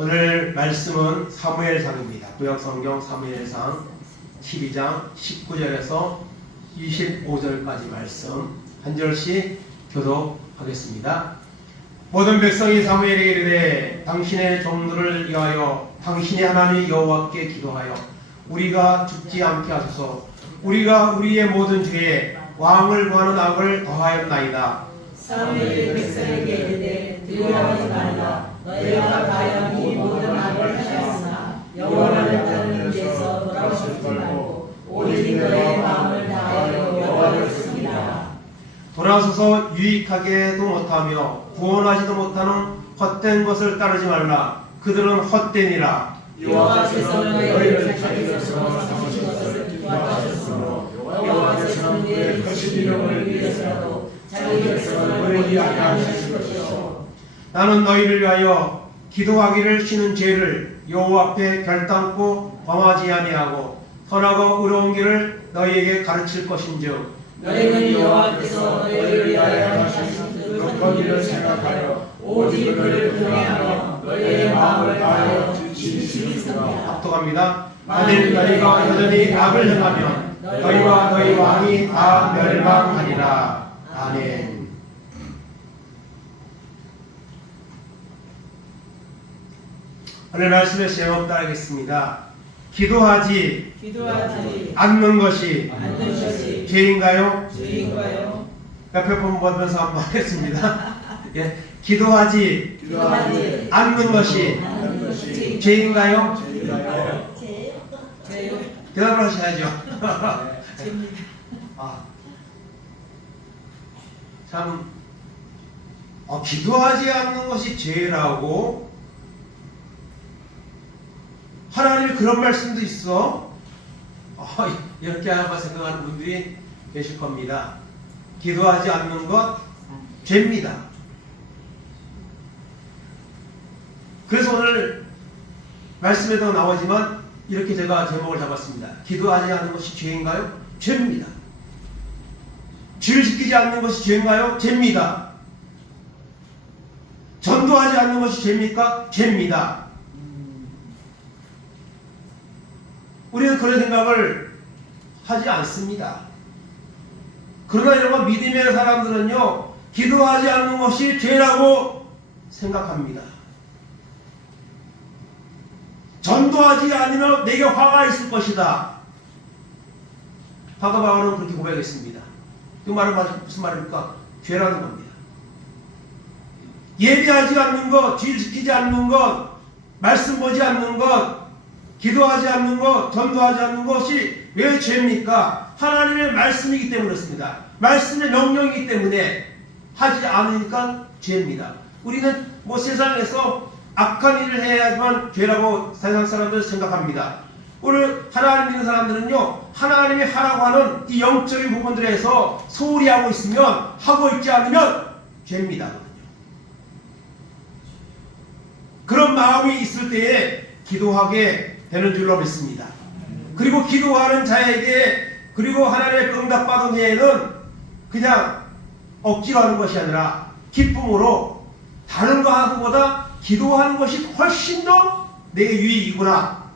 오늘 말씀은 사무엘상입니다. 구약성경 사무엘상 12장 19절에서 25절까지 말씀 한 절씩 교독하겠습니다. 모든 백성이 사무엘에게 이르되 당신의 종들을 위하여 당신의 하나님 여호와께 기도하여 우리가 죽지 않게 하소서. 우리가 우리의 모든 죄에 왕을 구하는 악을 더하였나이다. 사무엘이 백성에게 이르되 두려워하지 말라. 너희가 과연 이 모든 악을 하였으나 여호와를 따르는 데서 돌아오시지 말고 오직 너의 마음을 다하여 여호와를 섬기라. 돌아서서 유익하게도 못하며 구원하지도 못하는 헛된 것을 따르지 말라. 그들은 헛되니라. 여호와께서 너희를 자기 것으로 삼으신 것을 기뻐하셨으므로 여호와께서는 그의 거룩한 이름을 위해서라도 자기 백성을 버리지 아니하실 것이요. 나는 너희를 위하여 기도하기를 쉬는 죄를 여호와 앞에 결단코 범하지 아니하고 선하고 의로운 길을 너희에게 가르칠 것인즉 너희는 여호와께서 너희를 위하여 하신 그 일을 생각하여 오직 그를 경외하며 너희의 마음을 다하여 진실히 섬기라. 합독합니다. 만일 너희가 여전히 악을 행하면 너희와 너희 왕이 다 멸망하리라. 아멘. 오늘 말씀의 제목 따르겠습니다. 기도하지 않는 것이 죄인가요? 옆에 분 보면서 한번 하겠습니다. 예, 기도하지 않는 것이 죄인가요? 대답을 하셔야죠. 참, 기도하지 않는 것이 죄라고? 하나님 그런 말씀도 있어? 이렇게 아마 생각하는 분들이 계실 겁니다. 기도하지 않는 것 죄입니다. 그래서 오늘 말씀에도 나오지만 이렇게 제가 제목을 잡았습니다. 기도하지 않는 것이 죄인가요? 죄입니다. 죄를 지키지 않는 것이 죄인가요? 죄입니다. 전도하지 않는 것이 죄입니까? 죄입니다. 우리는 그런 생각을 하지 않습니다. 그러나 여러분, 믿음의 사람들은요, 기도하지 않는 것이 죄라고 생각합니다. 전도하지 않으면 내게 화가 있을 것이다. 사도 바울은 그렇게 고백했습니다. 그 말은 무슨 말입니까? 죄라는 겁니다. 예배하지 않는 것, 죄 지키지 않는 것, 말씀 보지 않는 것, 기도하지 않는 것, 전도하지 않는 것이 왜 죄입니까? 하나님의 말씀이기 때문에 그렇습니다. 말씀의 명령이기 때문에 하지 않으니까 죄입니다. 우리는 세상에서 악한 일을 해야만 죄라고 세상 사람들 생각합니다. 오늘 하나님 믿는 사람들은요, 하나님이 하라고 하는 이 영적인 부분들에서 소홀히 하고 있으면, 하고 있지 않으면 죄입니다. 그런 마음이 있을 때에 기도하게 되는 줄로 믿습니다. 그리고 기도하는 자에게, 그리고 하나님의 응답받은 자에는 그냥 억지로 하는 것이 아니라 기쁨으로, 다른 거 하는 것보다 기도하는 것이 훨씬 더 내게 유익이구나,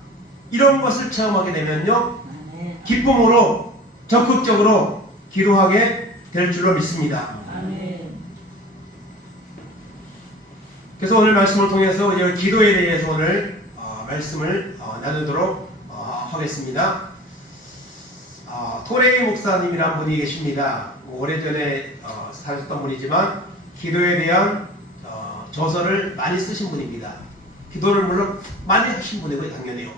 이런 것을 체험하게 되면요, 기쁨으로 적극적으로 기도하게 될 줄로 믿습니다. 그래서 오늘 말씀을 통해서 기도에 대해서 오늘 말씀을 나누도록 하겠습니다. 토레이 목사님이란 분이 계십니다. 오래전에 사셨던 분이지만 기도에 대한 저서를 많이 쓰신 분입니다. 기도를 물론 많이 하신 분이고요, 당연히요.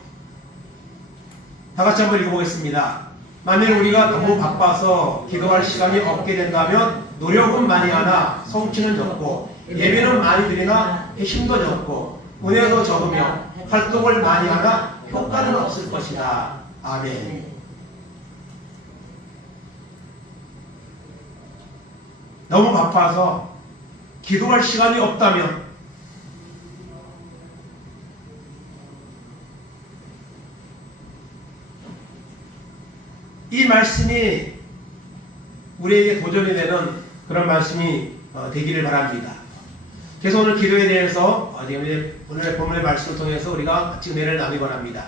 다 같이 한번 읽어보겠습니다. 만일 우리가 너무 바빠서 기도할 시간이 없게 된다면 노력은 많이 하나 성취는 적고, 예배는 많이 드리나 힘도 적고, 은혜도 적으며 활동을 많이 하나 효과는 없을 것이다. 아멘. 너무 바빠서 기도할 시간이 없다면, 이 말씀이 우리에게 도전이 되는 그런 말씀이 되기를 바랍니다. 그래서 오늘 기도에 대해서 오늘 본문의 말씀을 통해서 우리가 같이 은혜를 나누기 바랍니다.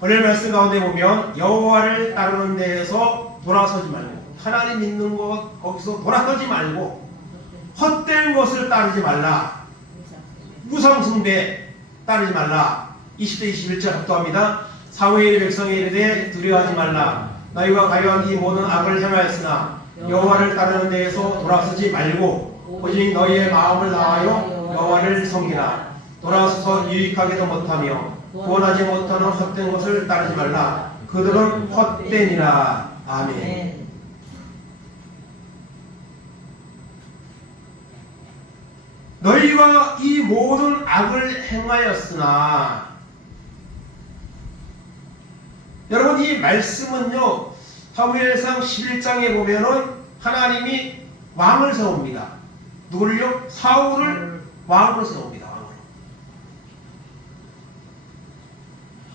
오늘 말씀 가운데 보면 여호와를 따르는 데에서 돌아서지 말고, 하나님 믿는 것 거기서 돌아서지 말고, 헛된 것을 따르지 말라, 우상 숭배 따르지 말라. 20대 21절 합도합니다. 사무엘이 백성에 이르되 두려워하지 말라. 너희가 가요한 이 모든 악을 행하였으나 여호와를 따르는 데에서 돌아서지 말고 오직 너희의 마음을 다하여 여호와를 섬기라. 돌아서서 유익하게도 못하며 구원하지 못하는 헛된 것을 따르지 말라. 그들은 헛되니라. 아멘. 너희가 이 모든 악을 행하였으나, 여러분 이 말씀은요 사무엘상 11장에 보면은 하나님이 왕을 세웁니다. 누구를요? 사울을 왕으로 세웁니다.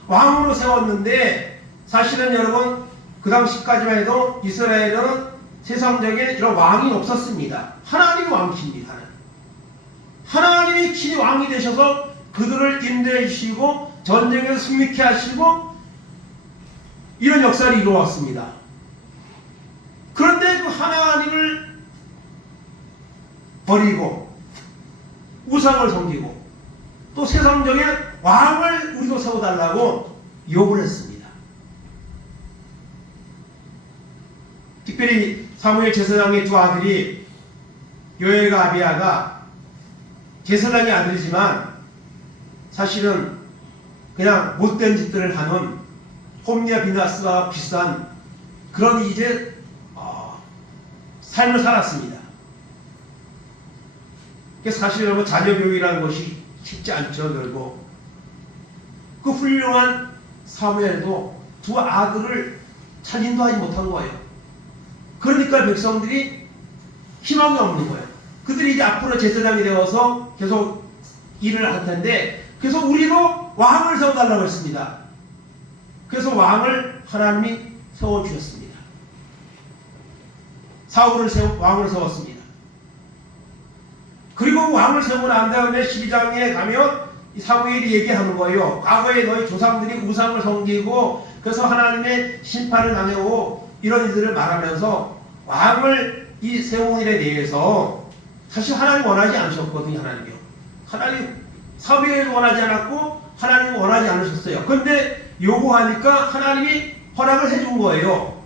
왕으로 세웠는데 사실은 여러분 그 당시까지만 해도 이스라엘은 세상적인 이런 왕이 없었습니다. 하나님이 왕이십니다. 하나님이 친히 왕이 되셔서 그들을 인도해 주시고 전쟁에서 승리케 하시고 이런 역사를 이루어왔습니다. 그런데 그 하나님을 버리고 우상을 섬기고 또 세상적인 왕을 우리도 세워달라고 요구를 했습니다. 특별히 사무엘 제사장의 두 아들이 요엘과 아비야가 제사장의 아들이지만 사실은 그냥 못된 짓들을 하는 홈리와 비나스와 비슷한 그런 이제 삶을 살았습니다. 그래서 사실 여러분 자녀 교육이라는 것이 쉽지 않죠. 결국 그 훌륭한 사무엘도 두 아들을 잘 인도하지 못한 거예요. 그러니까 백성들이 희망이 없는 거예요. 그들이 이제 앞으로 제사장이 되어서 계속 일을 할 텐데, 그래서 우리도 왕을 세워달라고 했습니다. 그래서 왕을 하나님이 세워주셨습니다. 사울을 왕을 세웠습니다. 그리고 왕을 세우고 난 다음에 12장에 가면 사무엘이 얘기하는 거예요. 과거에 너희 조상들이 우상을 섬기고 그래서 하나님의 심판을 당하고 이런 일들을 말하면서 왕을 이 세운 일에 대해서 사실 하나님 원하지 않으셨거든요. 하나님 사무엘도 원하지 않았고 하나님 원하지 않으셨어요. 그런데 요구하니까 하나님이 허락을 해준 거예요.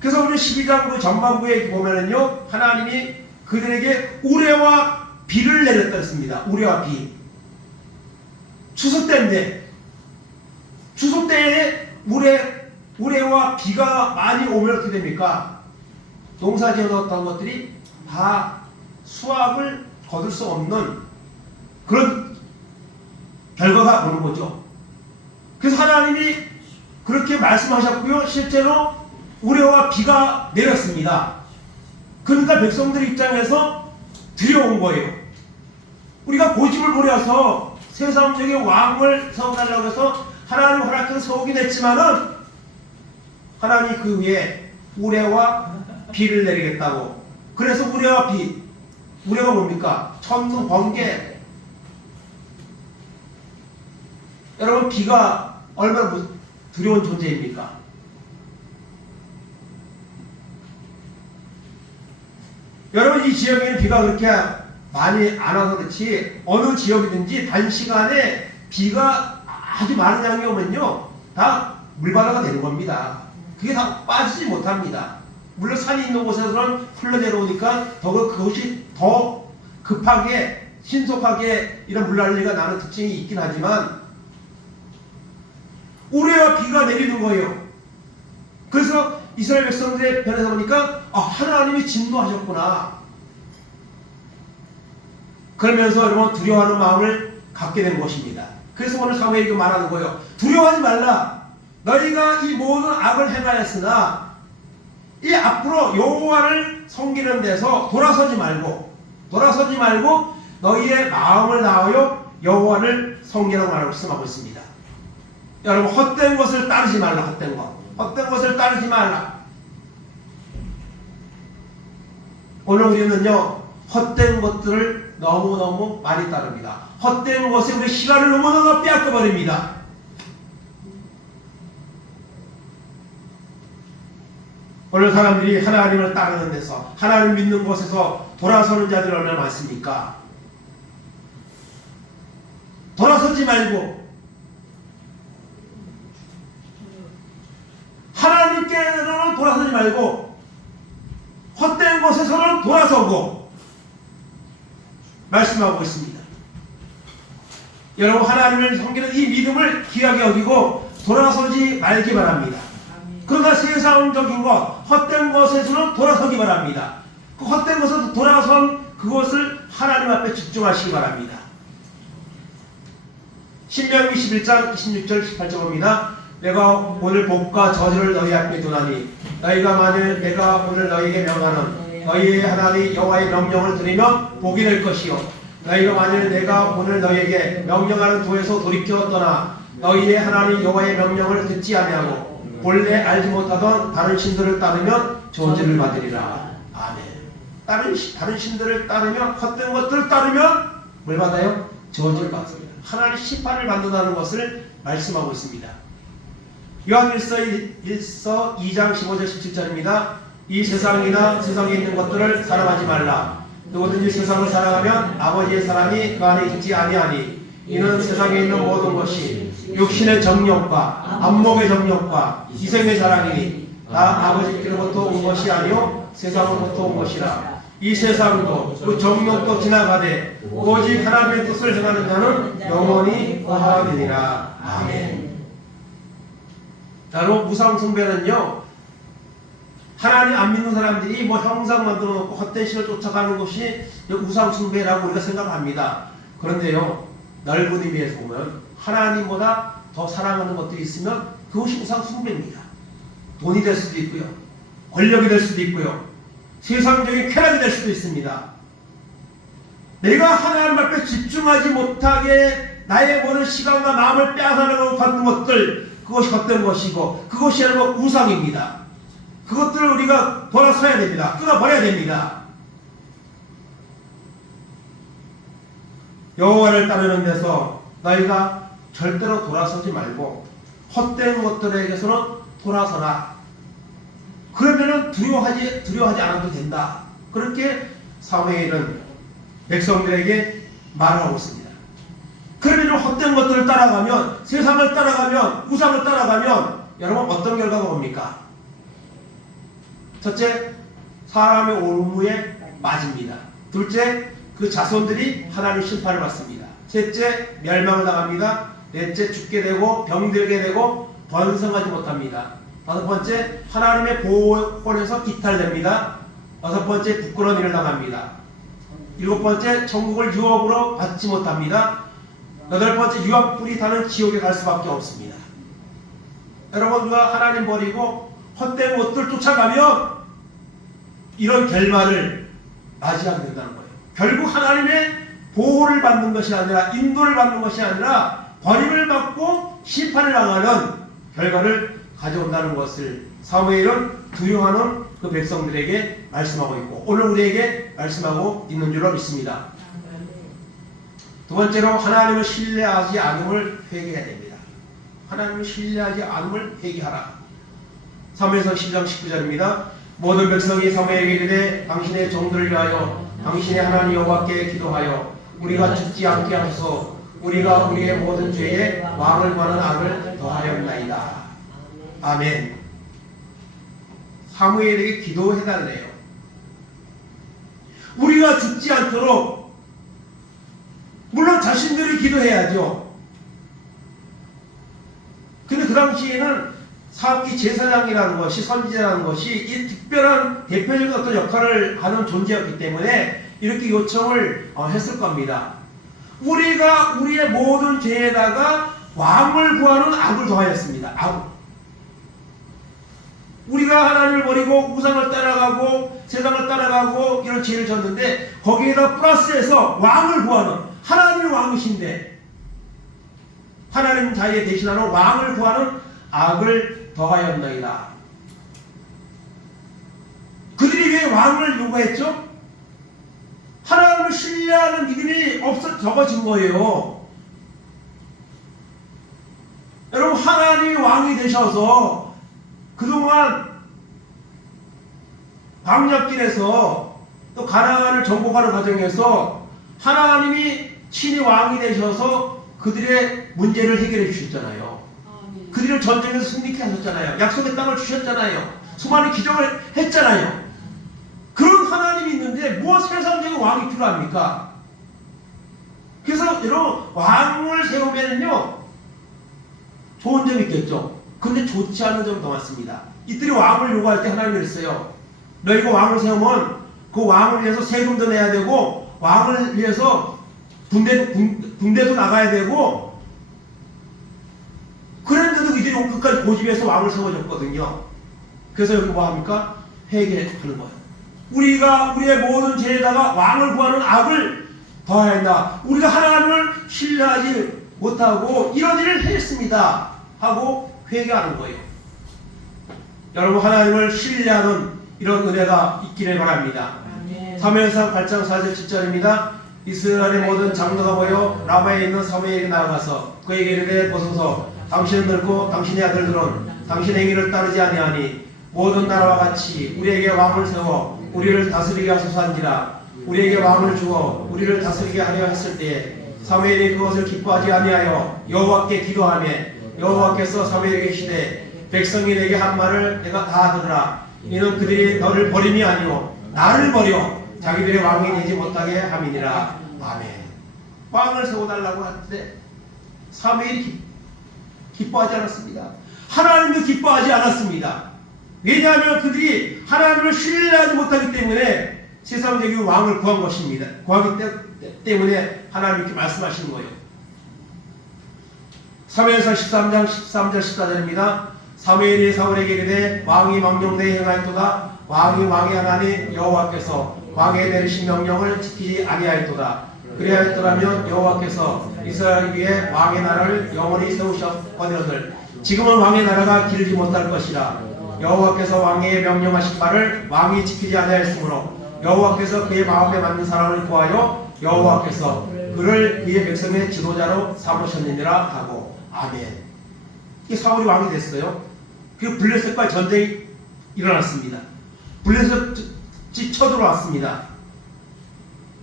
그래서 우리 12장 그 전반부에 보면은요 하나님이 그들에게 우레와 비를 내렸다 했습니다. 우레와 비. 추수 때인데 추수 때에 우레와 비가 많이 오면 어떻게 됩니까? 농사 지어놓았던 것들이 다 수확을 거둘 수 없는 그런 결과가 오는 거죠. 그래서 하나님이 그렇게 말씀하셨고요. 실제로 우레와 비가 내렸습니다. 그러니까 백성들 입장에서 두려운 거예요. 우리가 고집을 부려서 세상적인 왕을 세워달라고 해서 하나님 허락해서 세우긴 했지만은 하나님이 그 위에 우레와 비를 내리겠다고. 그래서 우레와 비, 우레가 뭡니까? 천둥, 번개. 여러분 비가 얼마나 두려운 존재입니까? 여러분 이 지역에는 비가 그렇게 많이 안 와서 그렇지 어느 지역이든지 단시간에 비가 아주 많은 양이 오면요 다 물바다가 되는 겁니다. 그게 다 빠지지 못합니다. 물론 산이 있는 곳에서는 흘러내려오니까 그것이 더 급하게 신속하게 이런 물난리가 나는 특징이 있긴 하지만 우레와 비가 내리는 거예요. 그래서 이스라엘 백성들의 편에서 보니까 하나님이 진노하셨구나. 그러면서 여러분 두려워하는 마음을 갖게 된 것입니다. 그래서 오늘 사무엘이 말하는 거예요. 두려워하지 말라. 너희가 이 모든 악을 행하였으나 이 앞으로 여호와를 섬기는 데서 돌아서지 말고 너희의 마음을 다하여 여호와를 섬기라고 말씀하고 있습니다. 여러분 헛된 것을 따르지 말라. 헛된 것을 따르지 말라. 오늘 우리는요 헛된 것들을 너무너무 많이 따릅니다. 헛된 것에 우리 시간을 너무너무 빼앗겨버립니다. 오늘 사람들이 하나님을 따르는 데서, 하나님 믿는 곳에서 돌아서는 자들이 얼마나 많습니까? 돌아서지 말고 하나님께로는 돌아서지 말고 헛된 곳에서는 돌아서고 말씀하고 있습니다. 여러분, 하나님을 섬기는 이 믿음을 귀하게 여기고 돌아서지 말기 바랍니다. 그러나 세상적인 것, 헛된 것에서는 돌아서기 바랍니다. 그 헛된 것에서 돌아선 그것을 하나님 앞에 집중하시기 바랍니다. 신명기 11장 26절 18절입니다. 내가 오늘 복과 저주를 너희 앞에 두나니 너희가 만일 내가 오늘 너희에게 명하는 너희의 하나님 여호와의 명령을 들으면 복이 될 것이요 너희가 만일 내가 오늘 너희에게 명령하는 도에서 돌이켜 떠나 너희의 하나님 여호와의 명령을 듣지 아니하고 본래 알지 못하던 다른 신들을 따르면 저주를 받으리라. 아멘. 다른 신들을 따르면, 헛된 것들을 따르면 뭘 받아요? 저주를 받습니다. 하나님 심판을 받는다는 것을 말씀하고 있습니다. 요한일서 2장 15절 17절입니다. 이 세상이나 세상에 있는 것들을 사랑하지 말라. 누구든지 세상을 사랑하면 아버지의 사랑이 그 안에 있지 아니하니 이는 세상에 있는 모든 것이 육신의 정욕과 안목의 정욕과 이생의 자랑이니 다 아버지께로부터 온 것이 아니요 세상으로부터 온 것이라. 이 세상도 그 정욕도 지나가되 오직 하나님의 뜻을 행하는 자는 영원히 거하리니라. 아멘. 여러분, 무상숭배는요, 하나님 안 믿는 사람들이 뭐 형상 만들어 놓고 헛된 신을 쫓아가는 것이 우상숭배라고 우리가 생각합니다. 그런데요, 넓은 의미에서 보면 하나님보다 더 사랑하는 것들이 있으면 그것이 우상숭배입니다. 돈이 될 수도 있고요, 권력이 될 수도 있고요, 세상적인 쾌락이 될 수도 있습니다. 내가 하나님 앞에 집중하지 못하게 나의 모든 시간과 마음을 빼앗아내고 받는 것들, 그것이 헛된 것이고 그것이 여러분 우상입니다. 그것들을 우리가 돌아서야 됩니다. 끊어버려야 됩니다. 여호와를 따르는 데서 너희가 절대로 돌아서지 말고 헛된 것들에게서는 돌아서라. 그러면은 두려워하지 않아도 된다. 그렇게 사무엘은 백성들에게 말을 하고 있습니다. 그러면 헛된 것들을 따라가면, 세상을 따라가면, 우상을 따라가면 여러분 어떤 결과가 옵니까? 첫째, 사람의 올무에 빠집니다. 둘째, 그 자손들이 하나님의 심판을 받습니다. 셋째, 멸망을 당합니다. 넷째, 죽게 되고 병들게 되고 번성하지 못합니다. 다섯 번째, 하나님의 보호권에서 이탈됩니다. 여섯 번째, 부끄러운 일을 당합니다. 일곱 번째, 천국을 유업으로 받지 못합니다. 여덟 번째, 유황불이 타는 지옥에 갈 수밖에 없습니다. 여러분, 우리가 하나님 버리고 헛된 것들 쫓아가면 이런 결말을 맞이하게 된다는 거예요. 결국 하나님의 보호를 받는 것이 아니라, 인도를 받는 것이 아니라 버림을 받고 심판을 당하는 결과를 가져온다는 것을 사무엘은 두려워하는 그 백성들에게 말씀하고 있고 오늘 우리에게 말씀하고 있는 줄로 믿습니다. 두 번째로, 하나님을 신뢰하지 않음을 회개해야 됩니다. 하나님을 신뢰하지 않음을 회개하라. 사무엘상 10장 19절입니다. 모든 백성이 사무엘에게 이르되 당신의 종들을 위하여 당신의 하나님 여호와께 기도하여 우리가 죽지 않게 하소서. 우리가 우리의 모든 죄에 왕을 구하는 악을 더하였나이다. 아멘. 사무엘에게 기도해달래요. 우리가 죽지 않도록, 물론 자신들이 기도해야죠. 근데 그 당시에는 사업기 제사장이라는 것이, 선지자라는 것이 이 특별한 대표적인 어떤 역할을 하는 존재였기 때문에 이렇게 요청을 했을 겁니다. 우리가 우리의 모든 죄에다가 왕을 구하는 악을 더하였습니다. 악. 우리가 하나님을 버리고 우상을 따라가고 세상을 따라가고 이런 죄를 졌는데 거기에다 플러스해서 왕을 구하는, 하나님이 왕이신데 하나님 자리에 대신하는 왕을 구하는 악을 더하였나이다. 그들이 왜 왕을 요구했죠? 하나님을 신뢰하는 믿음이 적어진 거예요. 여러분, 하나님이 왕이 되셔서 그동안 광야길에서 또 가나안을 정복하는 과정에서 하나님이 친히 왕이 되셔서 그들의 문제를 해결해 주셨잖아요. 그들을 전쟁에서 승리케 하셨잖아요. 약속의 땅을 주셨잖아요. 수많은 기적을 했잖아요. 그런 하나님이 있는데 무엇 세상적인 왕이 필요합니까? 그래서 여러분, 왕을 세우면은요 좋은 점이 있겠죠. 근데 좋지 않은 점이 더 많습니다. 이들이 왕을 요구할 때 하나님이 그랬어요. 너희가 왕을 세우면 그 왕을 위해서 세금도 내야 되고 왕을 위해서 군대도 나가야 되고, 그런데도 이들이 끝까지 고집해서 왕을 세워줬거든요. 그래서 여기 뭐 합니까? 회개하는 거예요. 우리가 우리의 모든 죄에다가 왕을 구하는 악을 더해야 한다. 우리가 하나님을 신뢰하지 못하고 이런 일을 했습니다 하고 회개하는 거예요. 여러분, 하나님을 신뢰하는 이런 은혜가 있기를 바랍니다. 사무엘상 8장 4절 7절입니다. 이스라엘의 모든 장로가 모여 라마에 있는 사무엘에게 나아가서 그에게 이르되 보소서, 당신은 늙고 당신의 아들들은 당신의 행위를 따르지 아니하니 모든 나라와 같이 우리에게 왕을 세워 우리를 다스리게 하소서한지라. 우리에게 왕을 주어 우리를 다스리게 하려 했을 때에 사무엘이 그것을 기뻐하지 아니하여 여호와께 기도하며 여호와께서 사무엘에게 이르시되 백성이 내게 한 말을 내가 다 들으라. 이는 그들이 너를 버림이 아니오 나를 버려 자기들의 왕이 되지 못하게 함이니라. 아멘. 왕을 세워달라고 하는데 사무엘이 기뻐하지 않았습니다. 하나님도 기뻐하지 않았습니다. 왜냐하면 그들이 하나님을 신뢰하지 못하기 때문에 세상적인 왕을 구한 것입니다. 구하기 때문에 하나님께 말씀하시는 거예요. 사무엘상 13장 13절 14절입니다. 사무엘이 사울에게 이르되 왕이 망령되이 행하였도다. 왕이 왕하나니 여호와께서 왕에 내리신 명령을 지키지 아니하였도다. 그리하였더라면 여호와께서 이스라엘 위에 왕의 나라를 영원히 세우셨거니를 지금은 왕의 나라가 길지 못할 것이라. 여호와께서 왕에게 명령하신 바를 왕이 지키지 아니하였으므로 여호와께서 그의 마음에 맞는 사람을 구하여 여호와께서 그를 그의 백성의 지도자로 삼으셨느니라 하고. 아멘. 이 사울이 왕이 됐어요. 그 블레셋과 전쟁이 일어났습니다. 블레셋이 쳐들어왔습니다.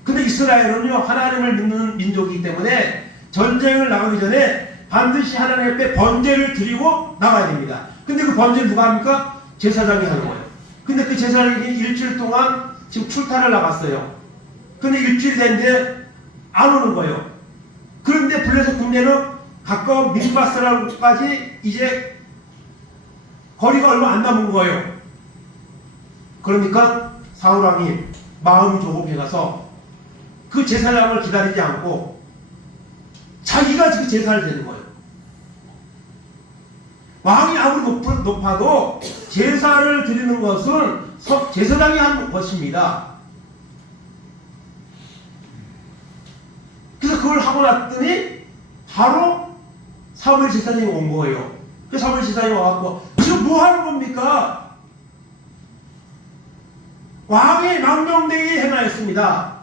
근데 이스라엘은요 하나님을 믿는 민족이기 때문에 전쟁을 나가기 전에 반드시 하나님 앞에 번제를 드리고 나가야 됩니다. 근데 그 번제를 누가 합니까? 제사장이 하는 거예요. 근데 그 제사장이 일주일 동안 지금 출타를 나갔어요. 근데 일주일이 됐는데 안 오는 거예요. 그런데 블레셋 군대는 가까운 민바스라까지 이제 거리가 얼마 안 남은 거예요. 그러니까 사울왕이 마음이 조급해가서 그 제사장을 기다리지 않고 자기가 지금 제사를 드리는 거예요. 왕이 아무리 높아도 제사를 드리는 것은 제사장이 하는 것입니다. 그래서 그걸 하고 났더니 바로 사무엘 제사장이 온 거예요. 그 사무엘 제사장이 와갖고 지금 뭐 하는 겁니까? 왕이 망명되이 행하였습니다.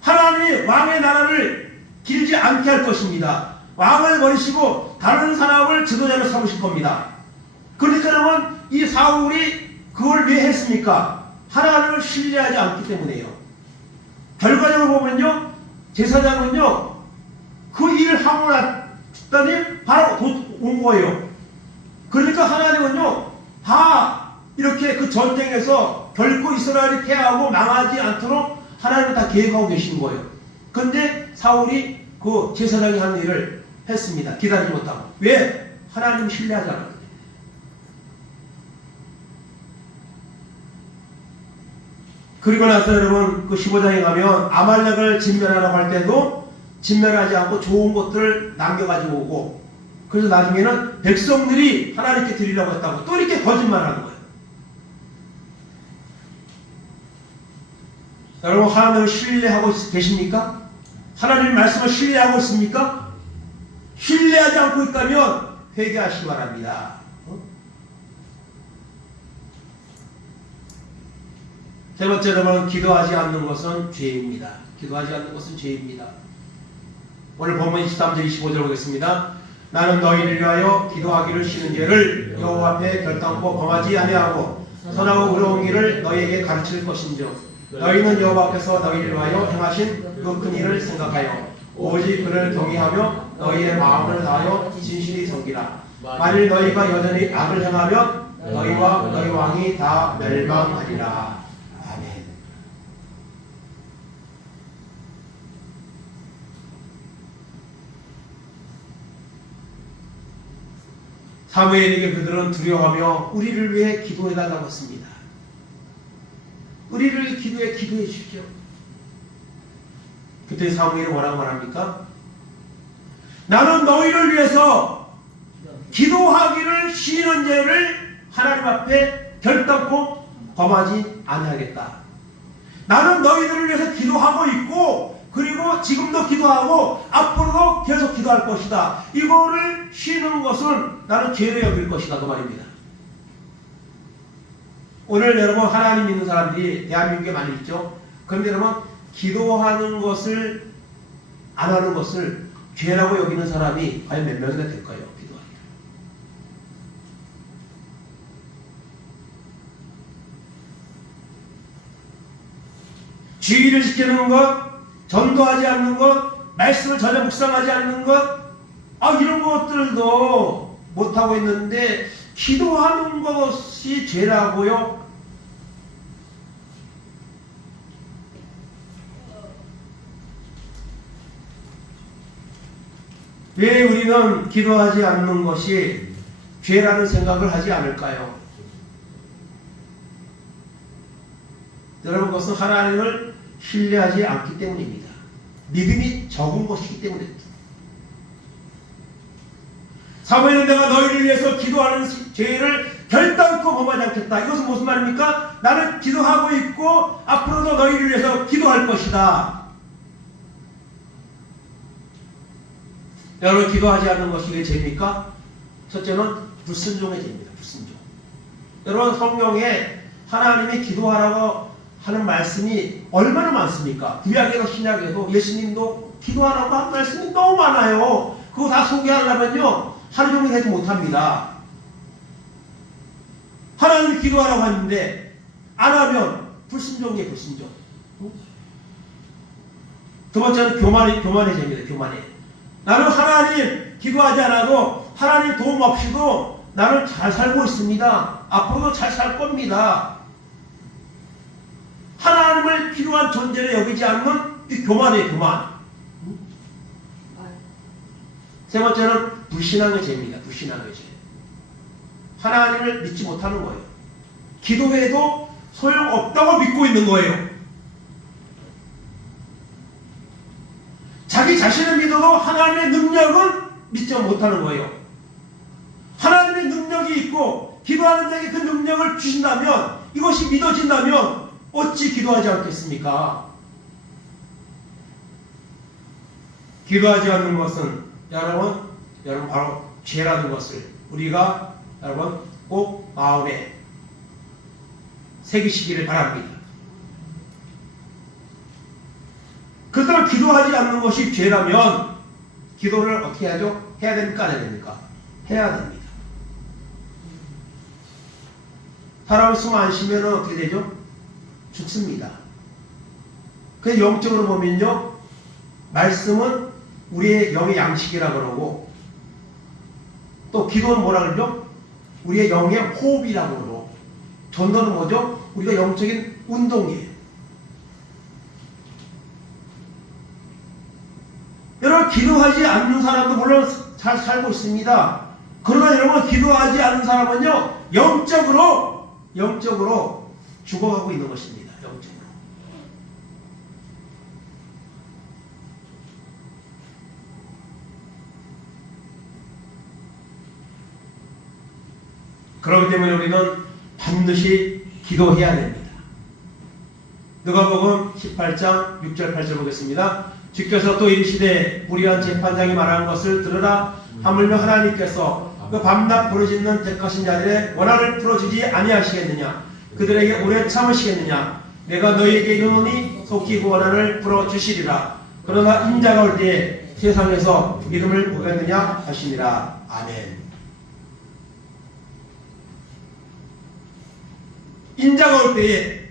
하나님이 왕의 나라를 길지 않게 할 것입니다. 왕을 버리시고 다른 사람을 지도자로 삼으실 겁니다. 그러니까 여러분, 이 사울이 그걸 왜 했습니까? 하나님을 신뢰하지 않기 때문에요. 결과적으로 보면요, 제사장은요 그 일을 하고 났더니 바로 온 거예요. 그러니까 하나님은요 다 이렇게 그 전쟁에서 결코 이스라엘이 패하고 망하지 않도록 하나님은 다 계획하고 계신 거예요. 그런데 사울이 그 제사장이 하는 일을 했습니다. 기다리지 못하고. 왜? 하나님 신뢰하지 않았거든요. 그리고 나서 여러분 그 15장에 가면 아말렉을 진멸하라고 할 때도 진멸하지 않고 좋은 것들을 남겨가지고 오고, 그래서 나중에는 백성들이 하나님께 드리려고 했다고 또 이렇게 거짓말하는 거예요. 여러분, 하나님을 신뢰하고 계십니까? 하나님 말씀을 신뢰하고 있습니까? 신뢰하지 않고 있다면 회개하시기 바랍니다. 세 번째로는 기도하지 않는 것은 죄입니다. 기도하지 않는 것은 죄입니다. 오늘 본문 23절 25절 보겠습니다. 나는 너희를 위하여 기도하기를 쉬는 죄를 여호와 앞에 결단코 범하지 아니하고 선하고 의로운 길을 너희에게 가르칠 것인즉 너희는 여호와 앞에서 너희를 위하여 행하신 그 큰 일을 생각하여 오직 그를 경외하며 너희의 마음을 다하여 진실히 섬기라. 만일 너희가 여전히 악을 행하면 너희와 너희 왕이 다 멸망하리라. 아멘. 사무엘에게 그들은 두려워하며 우리를 위해 기도해달라고 했습니다. 우리를 기도해 주십시오. 그때 사무엘이 뭐라고 말합니까? 나는 너희를 위해서 기도하기를 쉬는 죄를 하나님 앞에 결단코 범하지 아니하겠다. 나는 너희들을 위해서 기도하고 있고 그리고 지금도 기도하고 앞으로도 계속 기도할 것이다. 이거를 쉬는 것은 나는 죄로 여길 것이다. 그 말입니다. 오늘 여러분 하나님 믿는 사람들이 대한민국에 많이 있죠. 그런데 여러분 기도하는 것을 안 하는 것을 죄라고 여기는 사람이 과연 몇 명이나 될까요? 기도하기를. 주의를 지키는 것, 전도하지 않는 것, 말씀을 전혀 묵상하지 않는 것, 이런 것들도 못하고 있는데 기도하는 것이 죄라고요? 왜 우리는 기도하지 않는 것이 죄라는 생각을 하지 않을까요? 여러분 그것은 하나님을 신뢰하지 않기 때문입니다. 믿음이 적은 것이기 때문입니다. 사무엘은 내가 너희를 위해서 기도하는 죄를 결단코 범하지 않겠다. 이것은 무슨 말입니까? 나는 기도하고 있고 앞으로도 너희를 위해서 기도할 것이다. 여러분 기도하지 않는 것이 왜 죄입니까? 첫째는 불순종의 죄입니다. 불순종. 여러분 성경에 하나님이 기도하라고 하는 말씀이 얼마나 많습니까? 구약에도 신약에도 예수님도 기도하라고 하는 말씀이 너무 많아요. 그거 다 소개하려면요 하루 종일 하지 못합니다. 하나님이 기도하라고 하는데 안 하면 불순종이에요. 불순종. 두 번째는 교만의 죄입니다. 교만의. 나는 하나님 기도하지 않아도 하나님 도움 없이도 나는 잘 살고 있습니다. 앞으로도 잘 살 겁니다. 하나님을 필요한 존재를 여기지 않는 이 교만이에요. 교만. 세 번째는 불신앙의 죄입니다. 불신앙의 죄. 하나님을 믿지 못하는 거예요. 기도해도 소용없다고 믿고 있는 거예요. 자기 자신을 믿어도 하나님의 능력은 믿지 못하는 거예요. 하나님의 능력이 있고 기도하는 자에게 그 능력을 주신다면 이것이 믿어진다면 어찌 기도하지 않겠습니까? 기도하지 않는 것은 여러분 바로 죄라는 것을 우리가 여러분 꼭 마음에 새기시기를 바랍니다. 그들은 기도하지 않는 것이 죄라면 기도를 어떻게 하죠? 해야 됩니까? 안 해야 됩니까? 해야 됩니다. 사람이 숨 안 쉬면 어떻게 되죠? 죽습니다. 그 영적으로 보면요 말씀은 우리의 영의 양식이라 그러고 또 기도는 뭐라 그러죠? 우리의 영의 호흡이라고 그러고 전도는 뭐죠? 우리가 영적인 운동이에요. 여러분 기도하지 않는 사람도 물론 잘 살고 있습니다. 그러나 여러분 기도하지 않는 사람은요 영적으로 죽어가고 있는 것입니다. 영적으로. 그렇기 때문에 우리는 반드시 기도해야 됩니다. 누가복음 18장 6절 8절 보겠습니다. 주께서 또 이르시되 무리한 재판장이 말하는 것을 들으라. 하물며 하나님께서 그 밤낮 부르짖는 택하신 자들의 원한을 풀어주지 아니하시겠느냐. 그들에게 오래 참으시겠느냐. 내가 너희에게 이르노니 속히 구원한을 풀어주시리라. 그러나 인자가 올 때에 세상에서 믿음을 보겠느냐 하시니라. 아멘. 인자가 올 때에,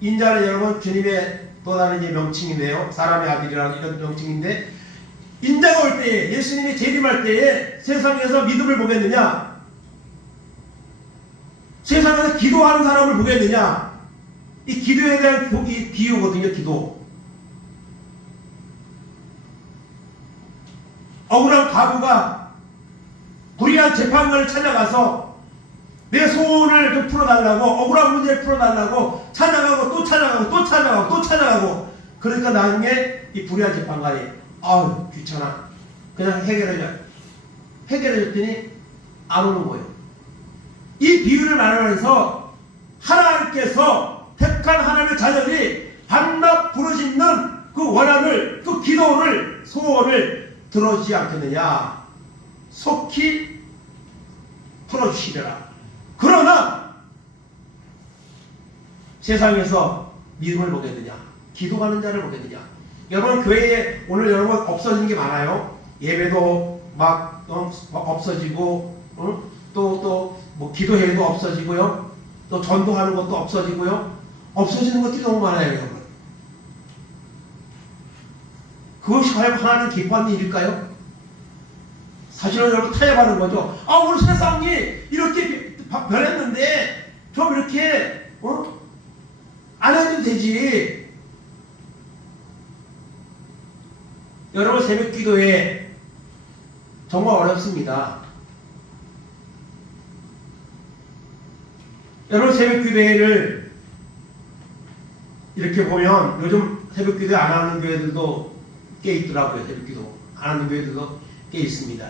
인자는 여러분 주님의 또 다른 명칭인데요, 사람의 아들이라는 이런 명칭인데, 인자가 올 때에, 예수님이 재림할 때에 세상에서 믿음을 보겠느냐, 세상에서 기도하는 사람을 보겠느냐. 이 기도에 대한 이 비유거든요. 기도. 억울한 과부가 불의한 재판관을 찾아가서 내 소원을 좀 풀어달라고, 억울한 문제를 풀어달라고 찾아가고 또 찾아가고 또 찾아가고 또 찾아가고, 그러니까 나중에 이 불의한 재판관이 아우 귀찮아, 그냥 해결해줬더니 안 오는 거예요. 이 비유를 말하면서 하나님께서 택한 하나님의 자녀들이 반납 부르짖는 그 원한을, 그 기도를, 소원을 들어주지 않겠느냐. 속히 풀어주시리라. 그러나 세상에서 믿음을 보겠느냐, 기도하는 자를 보겠느냐. 여러분 교회에 오늘 여러분 없어진 게 많아요. 예배도 막 없어지고, 또 뭐 기도회도 없어지고요, 또 전도하는 것도 없어지고요. 없어지는 것들이 너무 많아요, 여러분. 그것이 과연 하나님 기뻐하는 일일까요? 사실은 여러분 타협하는 거죠. 아, 오늘 세상이 이렇게 변했는데 좀 이렇게 안 해도 되지. 여러분 새벽 기도에 정말 어렵습니다. 여러분 새벽 기도회를 이렇게 보면 요즘 새벽 기도 안 하는 교회들도 꽤 있더라고요. 새벽 기도 안 하는 교회들도 꽤 있습니다.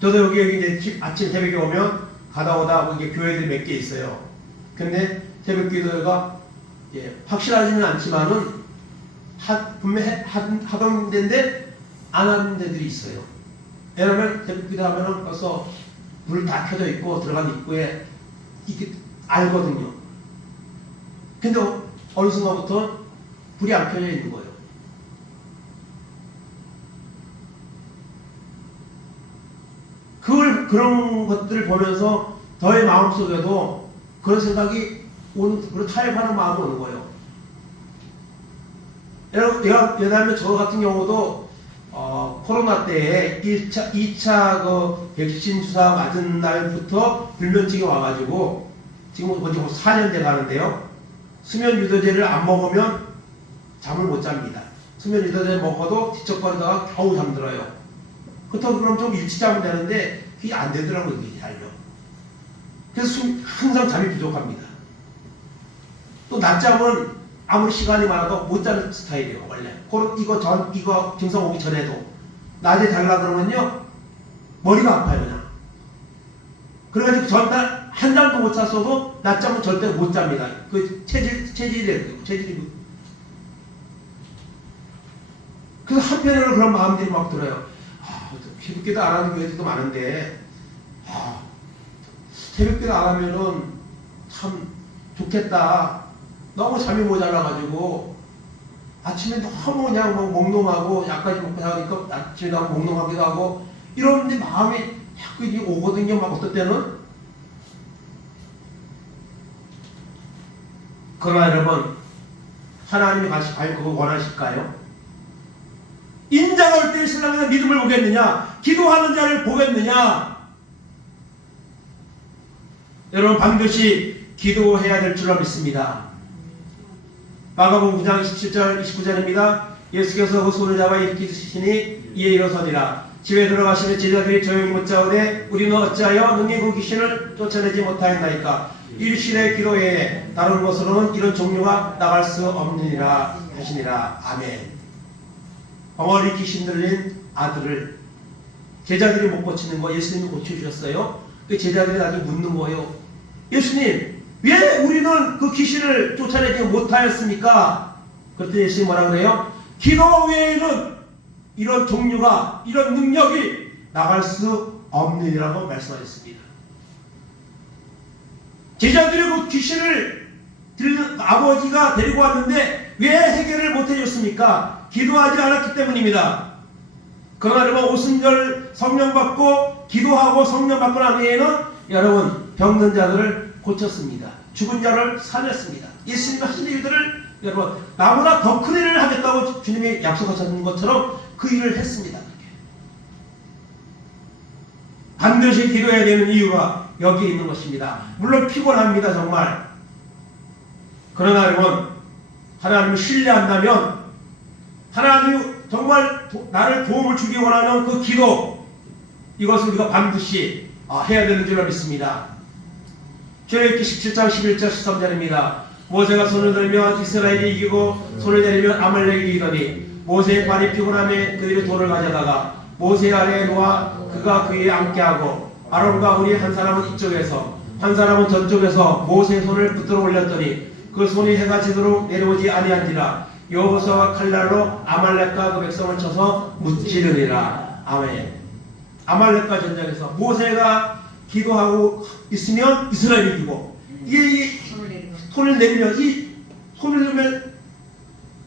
저도 여기 이제 아침 새벽에 오면 가다 오다 이게 교회들이 몇 개 있어요. 근데 새벽 기도가 확실하지는 않지만은 분명히 하던 데인데 안 하는 데들이 있어요. 왜냐면 새벽 기도 하면은 벌써 불 다 켜져 있고 들어간 입구에 이렇게 알거든요. 근데 어느 순간부터 불이 안 켜져 있는 거예요. 그런 것들을 보면서 저의 마음속에도 그런 생각이 오는, 그런 타협하는 마음이 오는 거예요. 왜냐하면 저 같은 경우도 코로나 때에 2차 그 백신 주사 맞은 날부터 불면증이 와가지고 지금 거의 4년 돼 가는데요. 수면 유도제를 안 먹으면 잠을 못 잡니다. 수면 유도제 먹어도 뒤척거리다가 겨우 잠들어요. 그렇다고 그럼 좀 일찍 자면 되는데 그게 안 되더라고요. 이게 잘요. 그래서 항상 잠이 부족합니다. 또 낮잠은 아무리 시간이 많아도 못 자는 스타일이에요. 원래 이거 증상 오기 전에도 낮에 잘라 그러면요 머리가 아파요. 그냥. 그래가지고 전날 한 잠도 못 잤어도 낮잠은 절대 못 잡니다. 그 체질이. 그래서 한편으로 그런 마음들이 막 들어요. 새벽기도 안 하는 교회들도 많은데, 새벽기도 안 하면은 참 좋겠다. 너무 잠이 모자라가지고 아침에 너무 그냥 뭐 몽롱하고 약까지 먹고 하니까 아침에 너무 몽롱하기도 하고 이러는데 마음이 자꾸 이게 오거든요. 막 어떨 때는. 그러나 여러분, 하나님이 같이 과연 그거 원하실까요? 인자가 올 때 신랑에서 믿음을 보겠느냐? 기도하는 자를 보겠느냐? 여러분 반드시 기도해야 될 줄로 믿습니다. 마가복음 9장 27절 29절입니다. 예수께서 그 손을 잡아 일으키시니 이에 일어서니라. 집에 들어가시는 제자들이 조용히 묻자오되 우리는 어찌하여 능히 그 귀신을 쫓아내지 못하였나이까? 일실의 기도에 다른 것으로는 이런 종류가 나갈 수 없느니라 하시니라. 아멘. 벙어리 귀신 들린 아들을 제자들이 못 고치는 거 예수님이 고쳐주셨어요. 그 제자들이 나중에 묻는 거예요. 예수님, 왜 우리는 그 귀신을 쫓아내지 못하였습니까? 그랬더니 예수님이 뭐라 그래요? 기도 외에는 이런 종류가, 이런 능력이 나갈 수 없느니라고 말씀하셨습니다. 제자들이 그 귀신을 아버지가 데리고 왔는데 왜 해결을 못 해줬습니까? 기도하지 않았기 때문입니다. 그러나 여러분 오순절 성령 받고 기도하고 성령 받고 난 후에는 여러분 병든 자들을 고쳤습니다. 죽은 자를 살렸습니다. 예수님이 하신 일들을 여러분 나보다 더 큰 일을 하겠다고 주님이 약속하셨는 것처럼 그 일을 했습니다. 반드시 기도해야 되는 이유가 여기 있는 것입니다. 물론 피곤합니다. 정말. 그러나 여러분 하나님을 신뢰한다면 하나님이 정말 나를 도움을 주기 원하는 그 기도 이것을 우리가 반드시 해야 되는 줄로 믿습니다. 출애굽기 17장 11절 13절입니다. 모세가 손을 들며 이스라엘이 이기고 손을 내리면 아말렉이 이기더니 모세의 발이 피곤함에 그들이 돌을 가져다가 모세 아래에 놓아 그가 그에 앉게 하고 아론과 우리 한 사람은 이쪽에서 한 사람은 저쪽에서 모세의 손을 붙들어 올렸더니 그 손이 해가 지도록 내려오지 아니한지라. 여호수아가 칼날로 아말렉과 그 백성을 쳐서 무찌르니라. 아멘. 아말렉과 전쟁에서 모세가 기도하고 있으면 이스라엘이 이기고 이게 손을 내리면 이 손을 들면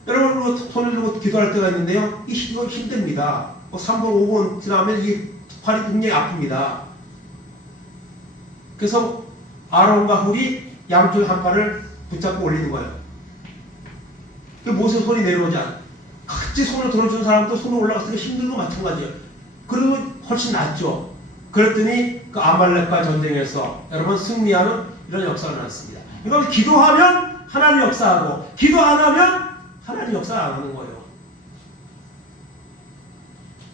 여러분 손을 들고 기도할 때가 있는데요. 이거 힘듭니다. 3번 5번 지나면 이 팔이 굉장히 아픕니다. 그래서 아론과 훌이 양쪽에 한 팔을 붙잡고 올리는 거예요. 모세 손이 내려오지 않아. 같이 손을 들어준 사람도 손을 올라갔을 때 힘든 거 마찬가지예요. 그리고 훨씬 낫죠. 그랬더니 그 아말렉과 전쟁에서 여러분 승리하는 이런 역사가 나왔습니다. 이건 기도하면 하나님 역사하고 기도 안 하면 하나님 역사 안 하는 거예요.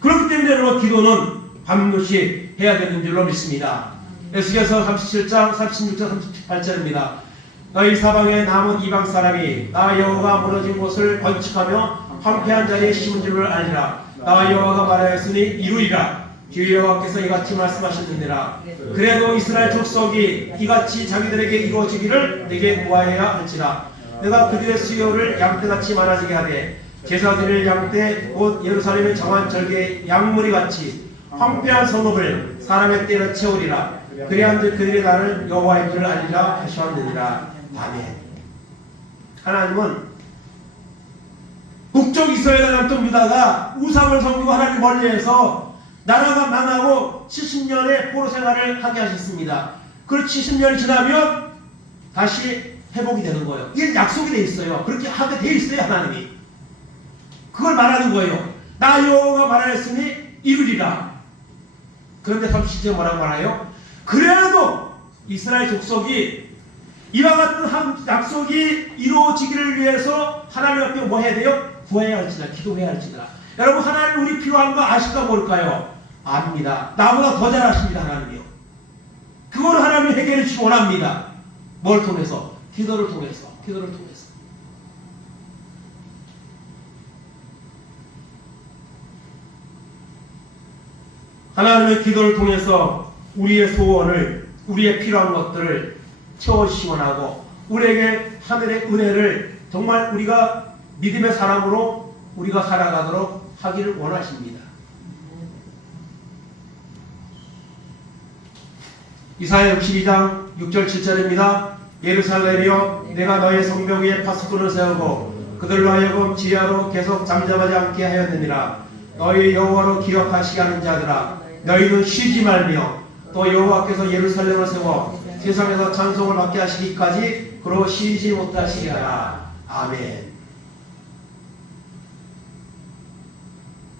그렇기 때문에 여러분 기도는 반드시 해야 되는 줄로 믿습니다. 에스겔서 37장 36절 38절입니다. 너희 사방에 남은 이방 사람이 나 여호와가 무너진 곳을 건축하며 황폐한 자리에 심은 줄을 알리라. 나 여호와가 말하였으니 이루리라. 주 여호와께서 이같이 말씀하셨느니라. 그래도 이스라엘 족속이 이같이 자기들에게 이루어지기를 내게 구하여야 할지라. 내가 그들의 수요를 양떼같이 많아지게 하되 제사 드릴 양떼 곧 예루살렘에 정한 절개의 양무리 같이 황폐한 성읍을 사람의 떼로 채우리라. 그래한들 그들이 나를 여호와인 줄을 알리라 하셨느니라. 아멘. 하나님은 북쪽 이스라엘과 남쪽 유다가 우상을 섬기고 하나님 멀리해서 나라가 망하고 70년의 포로 생활을 하게 하셨습니다. 그 70년이 지나면 다시 회복이 되는 거예요. 이게 약속이 돼 있어요. 그렇게 하게 돼 있어요. 하나님이 그걸 말하는 거예요. 나 여호와가 말하였으니 이루리라. 그런데 37절 뭐라고 말해요? 그래도 이스라엘 족속이 이와 같은 약속이 이루어지기를 위해서 하나님 앞에 뭐 해야 돼요? 구해야 할지라, 기도해야 할지라. 여러분 하나님 우리 필요한 거 아실까 모를까요? 압니다. 나보다 더 잘 아십니다. 하나님이요. 그거를 하나님이 해결해 주시기 원합니다. 뭘 통해서? 기도를 통해서. 기도를 통해서. 하나님의 기도를 통해서 우리의 소원을, 우리의 필요한 것들을 채워주시기 원하고 우리에게 하늘의 은혜를 정말 우리가 믿음의 사람으로 우리가 살아가도록 하기를 원하십니다. 이사야 62장 6절 7절입니다. 예루살렘이여 내가 너의 성벽 위에 파수꾼을 세우고 그들로 하여금 지하로 계속 잠잠하지 않게 하였느니라. 너희 여호와로 기억하시게 하는 자들아 너희는 쉬지 말며 또 여호와께서 예루살렘을 세워 세상에서 찬송을 받게 하시기까지 그로 쉬지 못하시게 하라. 아멘.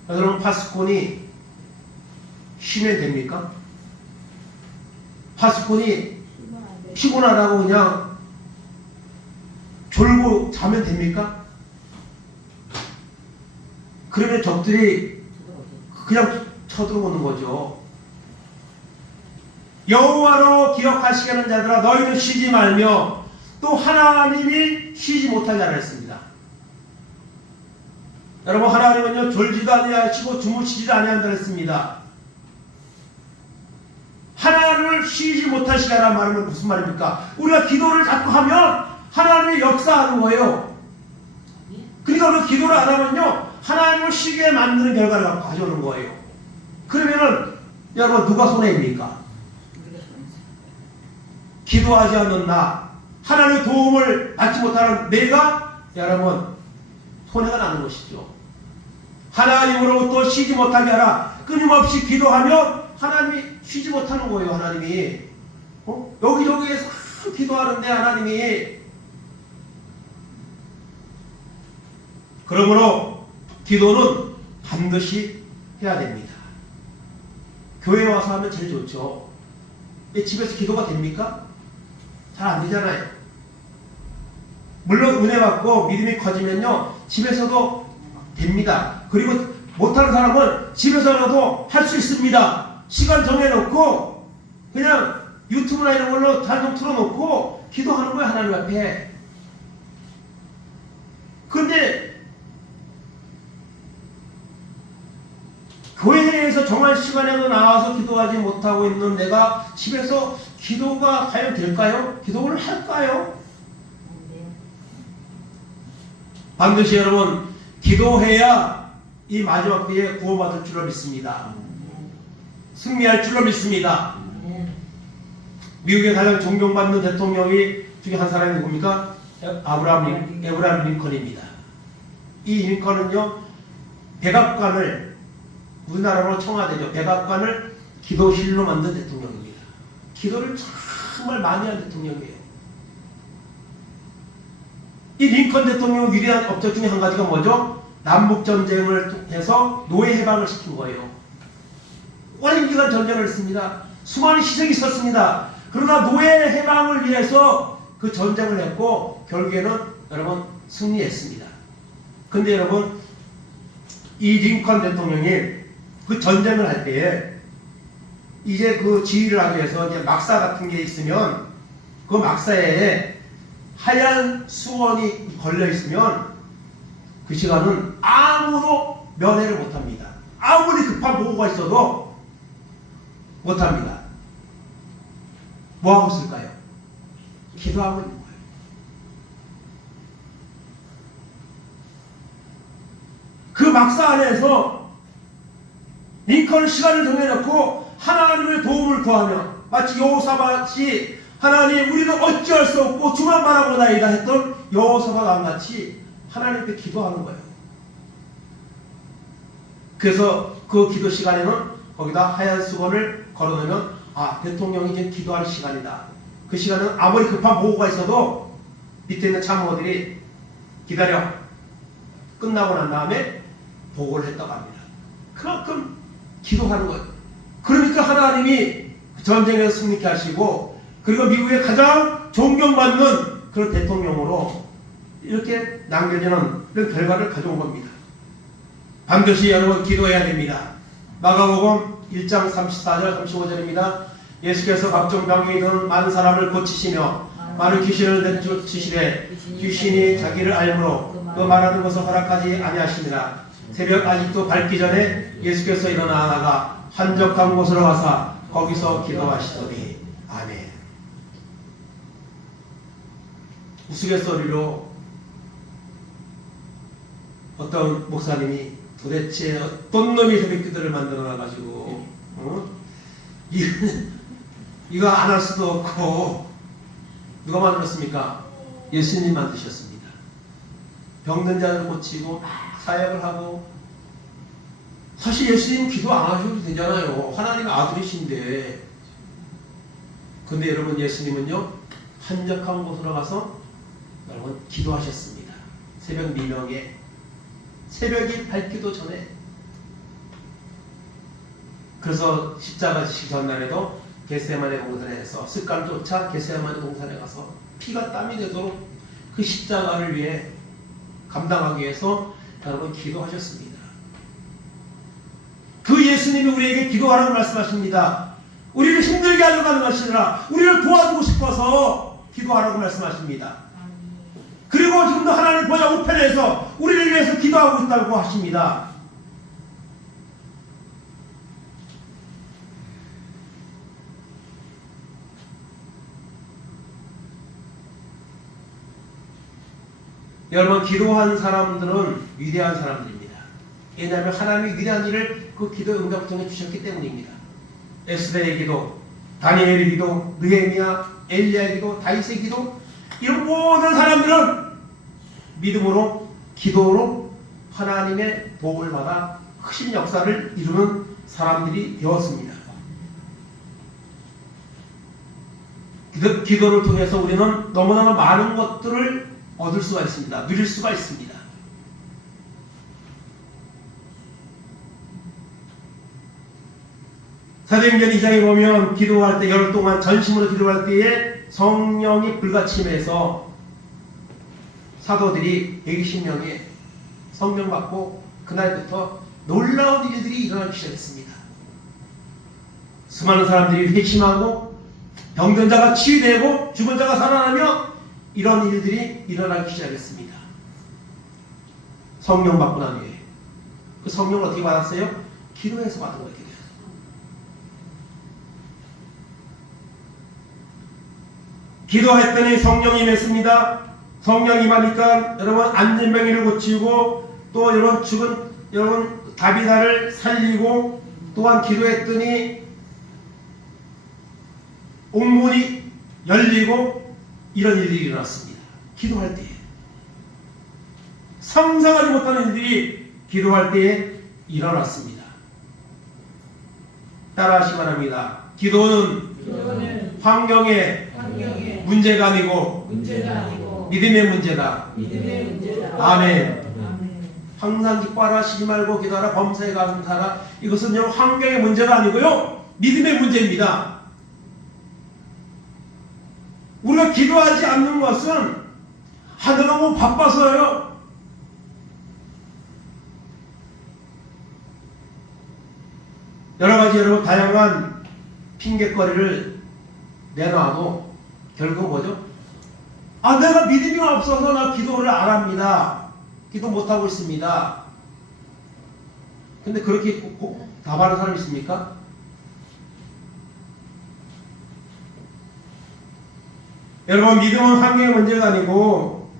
여러분 파수꾼이 쉬면 됩니까? 파수꾼이 피곤하다고 그냥 졸고 자면 됩니까? 그러면 적들이 그냥 쳐들어오는 거죠. 여호와로 기억하시게 하는 자들아 너희는 쉬지 말며 또 하나님이 쉬지 못하게 하라 했습니다. 여러분 하나님은요 졸지도 아니하시고 주무시지도 아니한다 했습니다. 하나님을 쉬지 못하시게 하라는 말은 무슨 말입니까? 우리가 기도를 자꾸 하면 하나님이 역사하는 거예요. 그러니까 우리가 기도를 안 하면요 하나님을 쉬게 만드는 결과를 가져오는 거예요. 그러면은 여러분 누가 손해입니까? 기도하지 않는 나, 하나님의 도움을 받지 못하는 내가 여러분 손해가 나는 것이죠. 하나님으로부터 쉬지 못하게 하라. 끊임없이 기도하면 하나님이 쉬지 못하는 거예요. 하나님이 여기저기에서 기도하는데 하나님이. 그러므로 기도는 반드시 해야 됩니다. 교회 와서 하면 제일 좋죠. 집에서 기도가 됩니까? 잘 안 되잖아요. 물론 은혜 받고 믿음이 커지면요 집에서도 됩니다. 그리고 못하는 사람은 집에서라도 할 수 있습니다. 시간 정해놓고 그냥 유튜브나 이런 걸로 잘 좀 틀어놓고 기도하는 거예요. 하나님 앞에. 그런데 교회에서 정한 시간에도 나와서 기도하지 못하고 있는 내가 집에서 기도가 과연 될까요? 기도를 할까요? 반드시 여러분 기도해야 이 마지막 때에 구원받을 줄로 믿습니다. 승리할 줄로 믿습니다. 미국의 가장 존경받는 대통령이 중에 한 사람이 누굽니까? 에브라임 링컨입니다. 이 링컨은요 백악관을 우리나라로 청와대죠. 백악관을 기도실로 만든 대통령입니다. 기도를 정말 많이 한 대통령이에요. 이 링컨 대통령의 위대한 업적 중에 한 가지가 뭐죠? 남북전쟁을 통해서 노예 해방을 시킨 거예요. 오랜 기간 전쟁을 했습니다. 수많은 희생이 있었습니다. 그러나 노예 해방을 위해서 그 전쟁을 했고 결국에는 여러분 승리했습니다. 근데 여러분 이 링컨 대통령이 그 전쟁을 할 때에 이제 그 지휘를 하기 위해서 이제 막사 같은 게 있으면 그 막사에 하얀 수건이 걸려 있으면 그 시간은 아무도 면회를 못 합니다. 아무리 급한 보고가 있어도 못 합니다. 뭐 하고 있을까요? 기도하고 있는 거예요. 그 막사 안에서 링컨은 시간을 정해놓고 하나님의 도움을 구하며 마치 여호사밧이 하나님 우리는 어찌할 수 없고 주만 바라보나이다 했던 여호사밧 같이 하나님께 기도하는 거예요. 그래서 그 기도 시간에는 거기다 하얀 수건을 걸어놓으면 대통령이 이제 기도할 시간이다. 그 시간은 아무리 급한 보고가 있어도 밑에 있는 참모들이 기다려 끝나고 난 다음에 보고를 했다고 합니다. 그만큼 기도하는 거예요. 그러니까 하나님이 전쟁에서 승리케 하시고 그리고 미국의 가장 존경받는 그런 대통령으로 이렇게 남겨지는 그런 결과를 가져온 겁니다. 반드시 여러분 기도해야 됩니다. 마가복음 1장 34절 35절입니다. 예수께서 각종 병이 든 많은 사람을 고치시며 많은 귀신을 내쫓으시되 귀신이 자기를 알므로 그 말하는 것을 허락하지 아니하시니라. 새벽 아직도 밝기 전에 예수께서 일어나 나가 한적한 곳으로 가사 거기서 기도하시더니 아멘. 우스갯소리로 어떤 목사님이 도대체 어떤 놈이 새벽기도를 만들어놔가지고 이거 안 할 수도 없고 누가 만들었습니까? 예수님 만드셨습니다. 병든 자를 고치고 막 사역을 하고 사실 예수님 기도 안 하셔도 되잖아요. 하나님의 아들이신데. 근데 여러분 예수님은요 한적한 곳으로 가서 여러분 기도하셨습니다. 새벽 미명에 새벽이 밝기도 전에. 그래서 십자가 지시기 전날에도 겟세마네 동산에서 습관조차 겟세마네 동산에 가서 피가 땀이 되도록 그 십자가를 위해 감당하기 위해서 여러분 기도하셨습니다. 그 예수님이 우리에게 기도하라고 말씀하십니다. 우리를 힘들게 하려고 하는 것이 아니라 우리를 도와주고 싶어서 기도하라고 말씀하십니다. 그리고 지금도 하나님 보좌 우편에서 우리를 위해서 기도하고 있다고 하십니다. 여러분 기도한 사람들은 위대한 사람들입니다. 왜냐하면 하나님이 위대한 일을 그 기도의 응답을 통해 주셨기 때문입니다. 에스더의 기도, 다니엘의 기도, 느헤미야, 엘리야의 기도, 다윗의 기도, 이런 모든 사람들은 믿음으로, 기도로 하나님의 도움을 받아 크신 역사를 이루는 사람들이 되었습니다. 기도를 통해서 우리는 너무나 많은 것들을 얻을 수가 있습니다. 누릴 수가 있습니다. 사도행전 2장에 보면 기도할 때 열흘 동안 전심으로 기도할 때에 성령이 불같이 임해서 사도들이 120명이 성령 받고 그날부터 놀라운 일들이 일어나기 시작했습니다. 수많은 사람들이 회심하고 병든 자가 치유되고 죽은 자가 살아나며 이런 일들이 일어나기 시작했습니다. 성령 받고 난 후에 그 성령을 어떻게 받았어요? 기도해서 받은 거예요. 기도했더니 성령이 임했습니다. 성령이 임하니까 여러분 안진병이를 고치고 또 여러분 죽은 여러분 다비다를 살리고 또한 기도했더니 옥문이 열리고 이런 일들이 일어났습니다. 기도할 때에 상상하지 못하는 일들이 기도할 때에 일어났습니다. 따라하시기 바랍니다. 기도는 환경의 문제가 아니고 믿음의 문제다. 아멘. 항상 기뻐하라, 쉬지 말고 기도하라, 범사에 감사하라. 이것은요 환경의 문제가 아니고요 믿음의 문제입니다. 우리가 기도하지 않는 것은 하느라 너무 바빠서요. 여러가지 여러분 다양한 핑계거리를 내놔도 결국 뭐죠? 아, 내가 믿음이 없어서 나 기도를 안 합니다. 기도 못하고 있습니다. 근데 그렇게 답하는 사람 있습니까? 여러분, 믿음은 환경의 문제가 아니고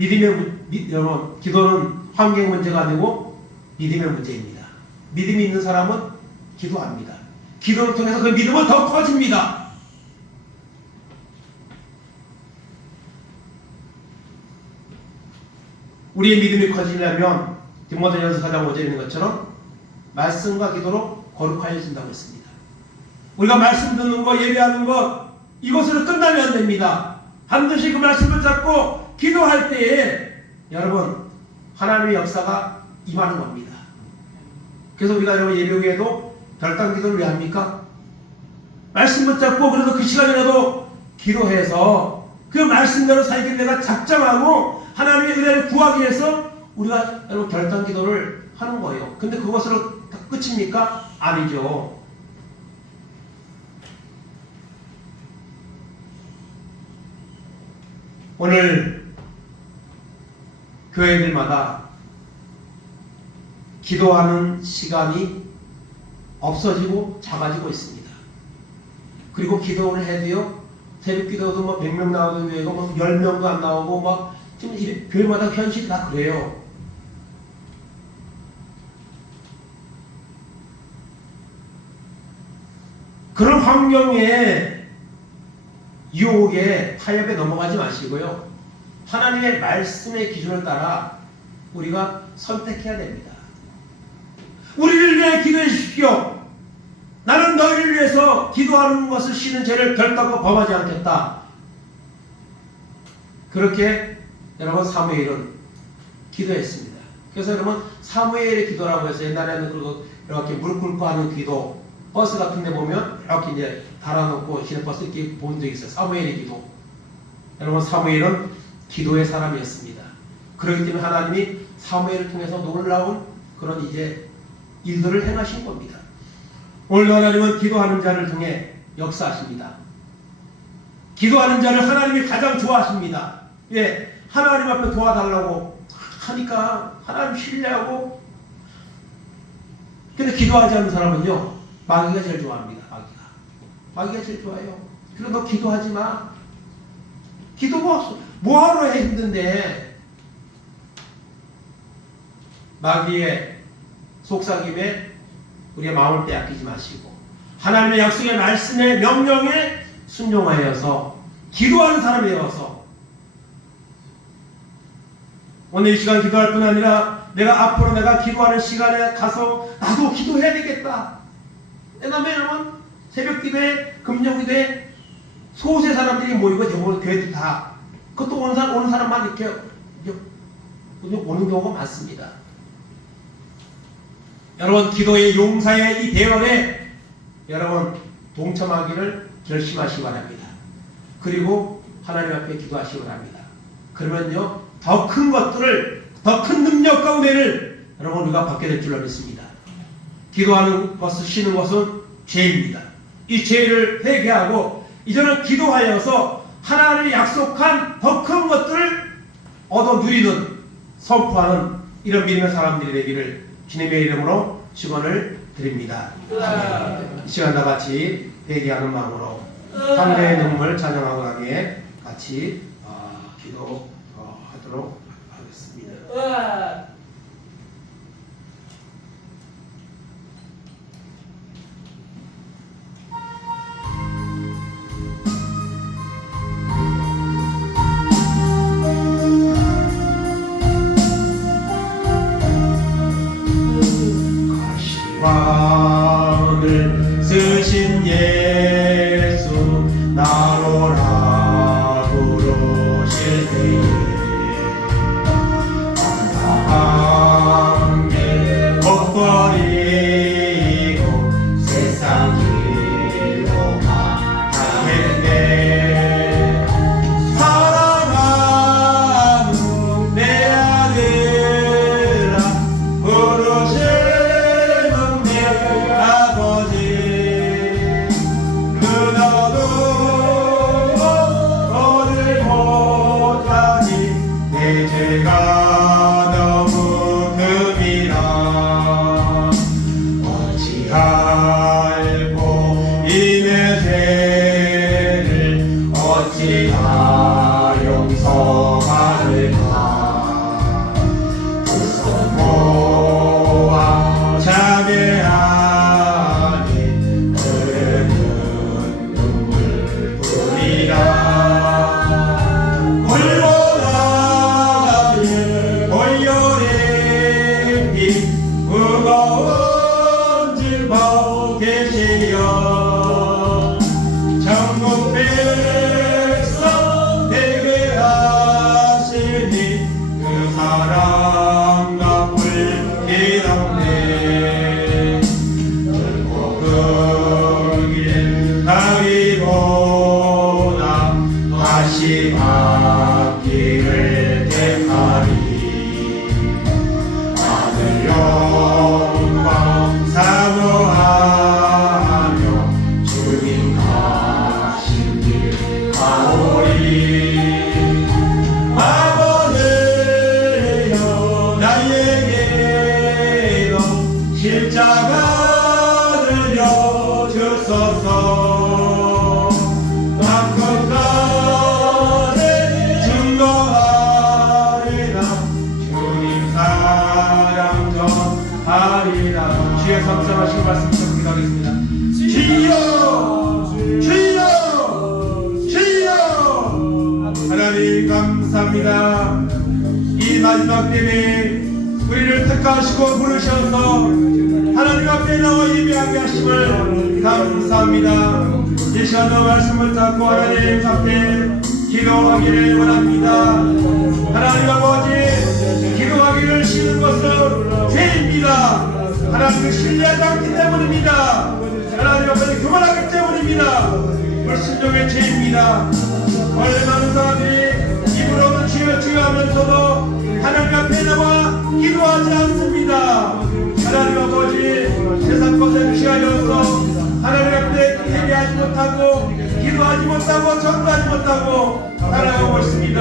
여러분, 기도는 환경의 문제가 아니고 믿음의 문제입니다. 믿음이 있는 사람은 기도합니다. 기도를 통해서 그 믿음은 더 커집니다. 우리의 믿음이 커지려면 디모데전서 4장 5절에 있는 것처럼 말씀과 기도로 거룩하여진다고 했습니다. 우리가 말씀 듣는 거, 예배하는 것 이것으로 끝나면 안 됩니다. 반드시 그 말씀을 잡고 기도할 때에 여러분 하나님의 역사가 임하는 겁니다. 그래서 우리가 여러분 예배후에도 별당 기도를 왜 합니까? 말씀 붙잡고 그래도 그 시간이라도 기도해서 그 말씀대로 살기 내가 작정하고 하나님의 은혜를 구하기 위해서 우리가 여러분 결단 기도를 하는 거예요. 근데 그것으로 다 끝입니까? 아니죠. 오늘 교회들마다 기도하는 시간이 없어지고 작아지고 있습니다. 그리고 기도를 해도요, 새벽 기도도 뭐 100명 나오는 교회가 뭐 10명도 안 나오고 막 지금 교회마다 현실이 다 그래요. 그런 환경에 유혹에 타협에 넘어가지 마시고요. 하나님의 말씀의 기준을 따라 우리가 선택해야 됩니다. 우리를 위해 기도해 주십시오. 나는 너희를 위해서 기도하는 것을 쉬는 죄를 결단코 범하지 않겠다. 그렇게 여러분 사무엘은 기도했습니다. 그래서 여러분 사무엘의 기도라고 해서 옛날에는 이렇게 무릎 꿇고 하는 기도, 버스 같은 데 보면 이렇게 이제 달아놓고 시내버스 이렇게 본 적이 있어요. 사무엘의 기도. 여러분 사무엘은 기도의 사람이었습니다. 그렇기 때문에 하나님이 사무엘을 통해서 놀라운 그런 이제 일들을 행하신 겁니다. 오늘도 하나님은 기도하는 자를 통해 역사하십니다. 기도하는 자를 하나님이 가장 좋아하십니다. 예, 하나님 앞에 도와달라고 하니까 하나님 신뢰하고. 근데 기도하지 않는 사람은요, 마귀가 제일 좋아합니다. 마귀가 제일 좋아해요. 그래 너 기도하지 마. 기도 뭐하러 해 힘든데. 마귀의 속삭임에 우리의 마음을 빼앗기지 마시고 하나님의 약속의 말씀의 명령에 순종하여서 기도하는 사람이 되어서 오늘 이 시간 기도할 뿐 아니라 내가 앞으로 내가 기도하는 시간에 가서 나도 기도해야 되겠다. 내가 매일 새벽 기도에 금요 기도에 소수의 사람들이 모이고 대부분 교회도 다 그것도 오는 사람만 이렇게 오는 경우가 많습니다. 여러분 기도의 용사의 이 대열에 여러분 동참하기를 결심하시기 바랍니다. 그리고 하나님 앞에 기도하시기 바랍니다. 그러면요 더 큰 것들을 더 큰 능력과 은혜를 여러분 우리가 받게 될 줄로 믿습니다. 기도하는 것을 쉬는 것은 죄입니다. 이 죄를 회개하고 이제는 기도하여서 하나님이 약속한 더 큰 것들을 얻어 누리는 선포하는 이런 믿음의 사람들이 되기를 주님의 이름으로 축원을 드립니다. 아멘. 이 시간 다 같이 회개하는 마음으로 하늘의 눈물 찬양하고 나에 같이 기도하도록 하겠습니다. 가시관을 쓰신 예수 나로라 부르실 때에 감사함에 벗버리고 세상 길로 가겠네. 사랑하는 내 아들아 부르실 제가 너무 큼이라 어찌할꼬 이내 죄를 어찌하 용서받을까. 그 성모와 자매하니 흐르는 눈물뿐이라. 무거운 짐 벗고 계시여 천국 백성 되게 하시니 그 사랑 갚을 길없네. 결코 그 길 가기보다 다시 받기를 택하리. 영광 사모하며 주님 가신 길 가오리. 아버지여 나에게도 십자가를 여주소서. 남끝까지 증거하리라 주님 사랑 하리라. 주의 성삼하신 말씀 기도하겠습니다. 주여 주여 주여. 하나님 감사합니다. 이 마지막 때에 우리를 택하시고 부르셔서 하나님 앞에 나와 예배하게 하심을 감사합니다. 이 시간도 말씀을 잡고 하나님 앞에 기도하기를 원합니다. 하나님 아버지 기도하기를 쉬는 것은 죄입니다. 하나님을 신뢰하지 않기 때문입니다. 하나님 앞에 그만하기 때문입니다. 불순종의 죄입니다. 얼마나 사람들이 입으로는 주여 주여 하면서도 하나님 앞에 나와 기도하지 않습니다. 하나님 아버지 세상 것에 취하여서 하나님 앞에 예배하지 못하고 기도하지 못하고 전도하지 못하고 살아가고 있습니다.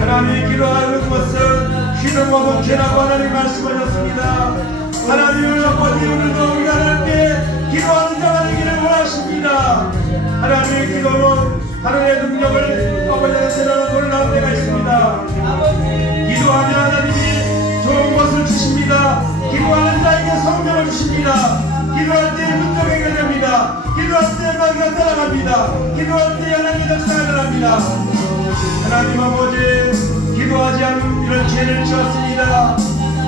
하나님이 기도하는 것은 쉬는 것은 죄라고 하나님 말씀하셨습니다. 하나님을 아버지 오늘도 우리 하나님께 기도하는 자가 되기를 원하십니다. 하나님의 기도는 하나님의 능력을 아버지한테 나는 놀라운 때가 있습니다. 기도하면 하나님이 좋은 것을 주십니다. 기도하는 자에게 성령을 주십니다. 기도할 때 문제가 해결됩니다. 기도할 때 마귀가 따라갑니다. 기도할 때 하나님의 역사가 일어납니다. 하나님 아버지, 기도하지 않는 이런 죄를 지었습니다.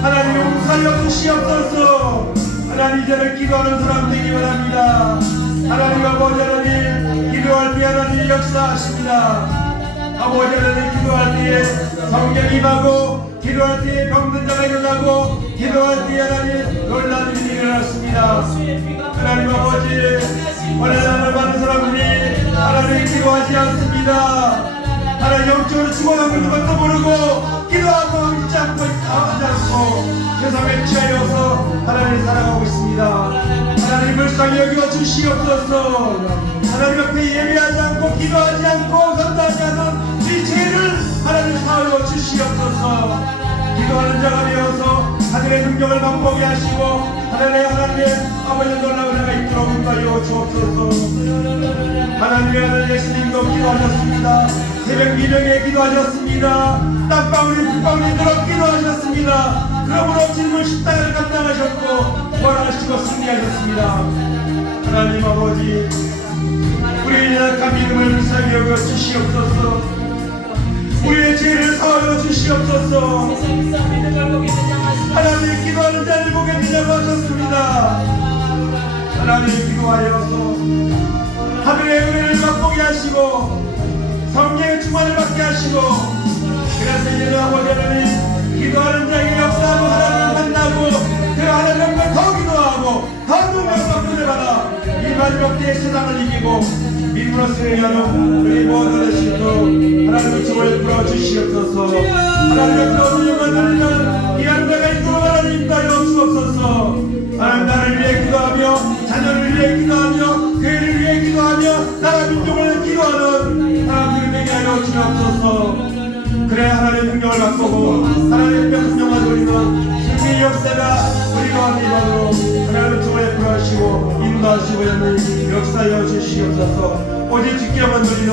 하나님 용서하여 주시옵소서. 하나님 이제는 기도하는 사람 되기 바랍니다. 하나님 아버지, 하나님 기도할 때 하나님 역사하십니다. 아버지, 하나님 기도할 때에 성령 임하고, 기도할 때에 병든 자가 일어나고, 기도할 때에 하나님 놀라는 일이 일어났습니다. 하나님 아버지, 원하는 많은 사람들이 하나님 기도하지 않습니다. 하나님 영적으로 죽어가고 있는 것도 모르고 기도하고 믿지 않고 하지 않고 세상에 취하여서 하나님을 살아가고 있습니다. 하나님 불쌍히 여겨 주시옵소서. 하나님 앞에 예배하지 않고 기도하지 않고 전도하지 않은 이 죄를 하나님 사하여 주시옵소서. 기도하는 자가 되어서 하늘의 능력을 맛보게 하시고 하나님의 아버지의 놀라운 은혜가 있도록 인도하여 주옵소서. 하나님의 아들 예수님도 기도하셨습니다. 새벽 미명에 기도하셨습니다. 땀방울이 물방울이도록 기도하셨습니다. 그러므로 질문 십자가를 감당하셨고 부활하시고 승리하셨습니다. 하나님 아버지, 우리의 연약한 믿음을 불쌍히 여겨 주시옵소서. 우리의 죄를 사하여 주시옵소서. 하나님 기도하는 자를 보게 되냐고 하셨습니다. 하나님 기도하여서 하늘의 은혜를 맛보게 하시고 성령의 충만을 받게 하시고, 그래서 이제는 아버지 하나님 기도하는 자에게 역사하고 하나님을 만나고 그 하나님을 더 기도하고 더 능력과 은혜를 받아 이 마지막 때의 세상을 이기고 믿음으로 승리하는 우리 모든 신도 하나님의 정을 풀어주시옵소서. 하나님의 표현을 만들면 이 한대가 있도록 하나님 인도하여 주옵소서. 하나님 나를 위해 기도하며 자녀를 위해 기도하며 교회를 위해 기도하며 나라 민족을 기도하는 사람들을 되게 하여 주옵소서. 그래 하나님의 능력을 맛보고 하나님의 명령을 누리는 승리의 역사가 우리 가운데 일어나도록 하나님의 정을 풀어주시고 인도하시고 있는 역사여 주시옵소서. 오직 지켜만 누리는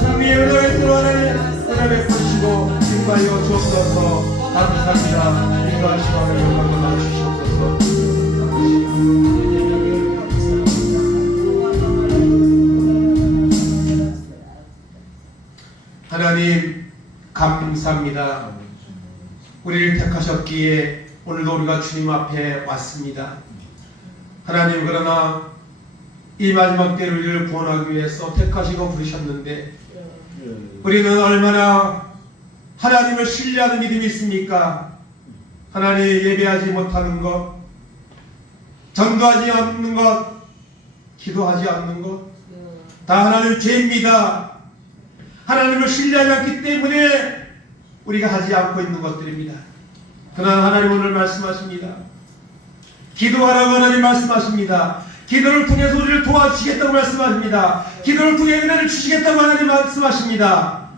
승리의 은혜가 있도록 하나님 은혜 베푸시고 인도하여 주옵소서. 감사합니다. 인도하시고 하나님 영광을 주시옵소서. 하나님 감사합니다. 우리를 택하셨기에 오늘도 우리가 주님 앞에 왔습니다. 하나님, 그러나 이 마지막 때를 우리를 구원하기 위해서 택하시고 부르셨는데 우리는 얼마나 하나님을 신뢰하는 믿음이 있습니까? 하나님 예배하지 못하는 것, 전도하지 않는 것, 기도하지 않는 것, 다 하나님의 죄입니다. 하나님을 신뢰하지 않기 때문에 우리가 하지 않고 있는 것들입니다. 그러나 하나님 오늘 말씀하십니다. 기도하라고 하나님 말씀하십니다. 기도를 통해서 우리를 도와주시겠다고 말씀하십니다. 기도를 통해 은혜를 주시겠다고 하나님 말씀하십니다.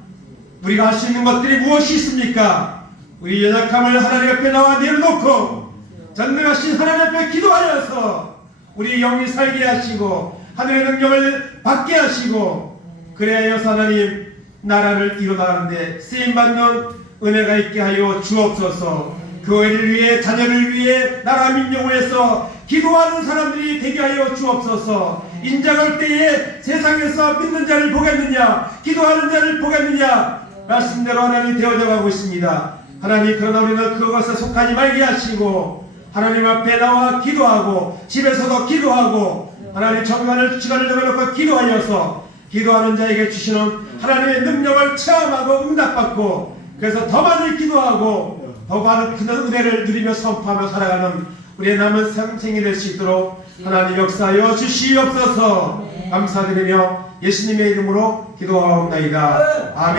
우리가 할 수 있는 것들이 무엇이 있습니까? 우리 연약함을 하나님 앞에 나와 내려놓고 전능하신 하나님 앞에 기도하여서 우리 영이 살게 하시고 하늘의 능력을 받게 하시고, 그래야여서 하나님 나라를 이루어가는데 쓰임받는 은혜가 있게 하여 주옵소서. 교회를 위해, 자녀를 위해, 나라 민족을 위해서 기도하는 사람들이 되게 하여 주옵소서. 인자가 올 때에 세상에서 믿는 자를 보겠느냐, 기도하는 자를 보겠느냐, 말씀대로 하나님 되어져 가고 있습니다. 하나님, 그러나 우리는 그것에 속하지 말게 하시고 하나님 앞에 나와 기도하고 집에서도 기도하고 하나님 시간을 내어놓고 기도하여서 기도하는 자에게 주시는 하나님의 능력을 체험하고 응답받고, 그래서 더 많이 기도하고 더 많은 그 은혜를 누리며 선포하며 살아가는 우리의 남은 생이 될 수 있도록 하나님 역사하여 주시옵소서. 감사드리며 예수님의 이름으로 기도하옵나이다. 아멘.